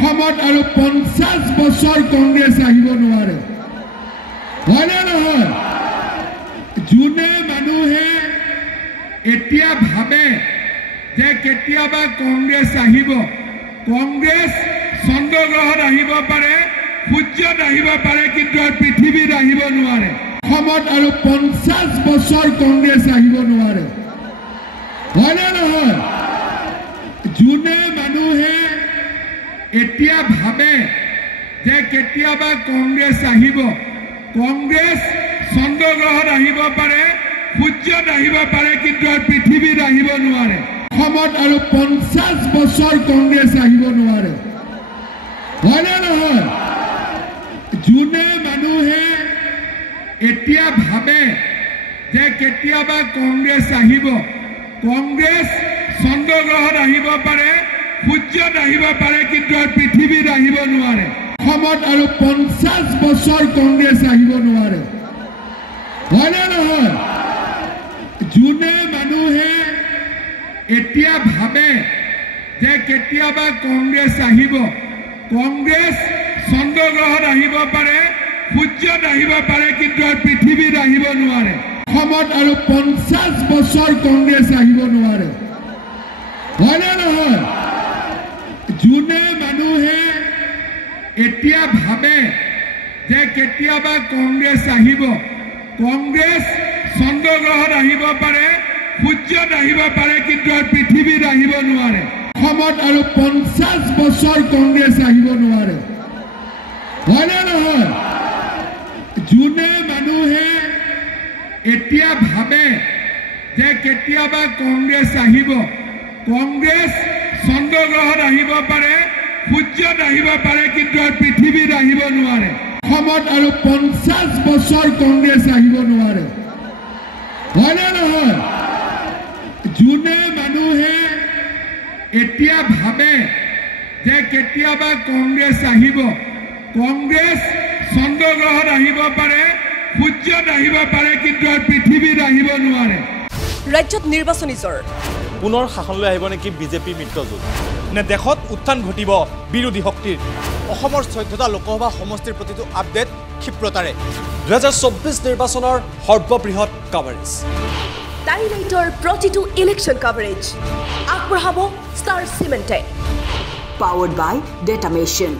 অসমত আৰু 50 বছৰ কংগ্ৰেছ আহিব নোৱাৰে হয়নে নহয় যোনে মানুহে এতিয়া ভাবে যে কেতিয়াবা কংগ্ৰেছ আহিব কংগ্ৰেছ চন্দ্ৰগ্ৰহত আহিব পাৰে সূৰ্যত আহিব পাৰে কিন্তু পৃথিৱীত আহিব নোৱাৰে অসমত আৰু 50 বছৰ কংগ্ৰেছ আহিব নোৱাৰে হয়নে নহয় যোনে মানুহে এতিয়া ভাবে যে কেতিয়াবা কংগ্ৰেছ আহিব কংগ্ৰেছ চন্দ্ৰগ্ৰহত আহিব পাৰে সূৰ্যত আহিব পাৰে কিন্তু পৃথিৱীত আহিব নোৱাৰে অসমত আৰু 50 বছৰ কংগ্ৰেছ আহিব নোৱাৰে হয়নে নহয় যোনে মানুহে এতিয়া ভাবে যে কেতিয়াবা কংগ্ৰেছ আহিব কংগ্ৰেছ চন্দ্ৰগ্ৰহত আহিব পাৰে সূৰ্যত আহিব পাৰে কিন্তু পৃথিৱীত আহিব নোৱাৰে অসমত আৰু 50 বছৰ কংগ্ৰেছ আহিব নোৱাৰে হয়নে নহয় যোনে মানুহে এতিয়া ভাবে যে কেতিয়াবা কংগ্ৰেছ আহিব কংগ্ৰেছ চন্দ্ৰগ্ৰহত আহিব পাৰে সূৰ্যত আহিব পাৰে কিন্তু পৃথিৱীত আহিব নোৱাৰে অসমত আৰু 50 বছৰ কংগ্ৰেছ আহিব নোৱাৰে হয়নে নহয় যোনে মানুহে এতিয়া ভাবে যে কেতিয়াবা কংগ্ৰেছ আহিব কংগ্ৰেছ চন্দ্ৰগ্ৰহত আহিব পাৰে সূৰ্যত আহিব পাৰে কিন্তু পৃথিৱীত আহিব নোৱাৰে অসমত আৰু 50 বছৰ কংগ্ৰেছ আহিব নোৱাৰে হয়নে নহয় যোনে মানুহে এতিয়া ভাবে যে কেতিয়াবা কংগ্ৰেছ আহিব কংগ্ৰেছ চন্দ্ৰগ্ৰহত আহিব পাৰে সূৰ্যত আহিব পাৰে কিন্তু পৃথিৱীত আহিব নোৱাৰে অসমত আৰু 50 বছৰ কংগ্ৰেছ আহিব নোৱাৰে হয়নে নহয় যোনে মানুহে এতিয়া ভাবে যে কেতিয়াবা কংগ্ৰেছ আহিব কংগ্ৰেছ চন্দ্ৰগ্ৰহত আহিব পাৰে সূৰ্যত আহিব পাৰে কিন্তু পৃথিৱীত আহিব নোৱাৰে ৰাজ্যত নিৰ্বাচনী জৰ পুনৰ শাসনলৈ আহিব নেকি বিজেপি মিত্ৰজোঁট নে দেশত উত্থান ঘটিব বিৰোধী শক্তিৰ অসমৰ 14টা লোকসভা সমষ্টিৰ প্ৰতিটো আপডেট ক্ষিপ্ৰতাৰে 2024 নিৰ্বাচনৰ সৰ্ববৃহৎ কভাৰেজ ডাইলাইটৰ প্ৰতিটো ইলেকশ্যন কভাৰেজ আগবঢ়াব star চিমেণ্টে powered by Data Machine.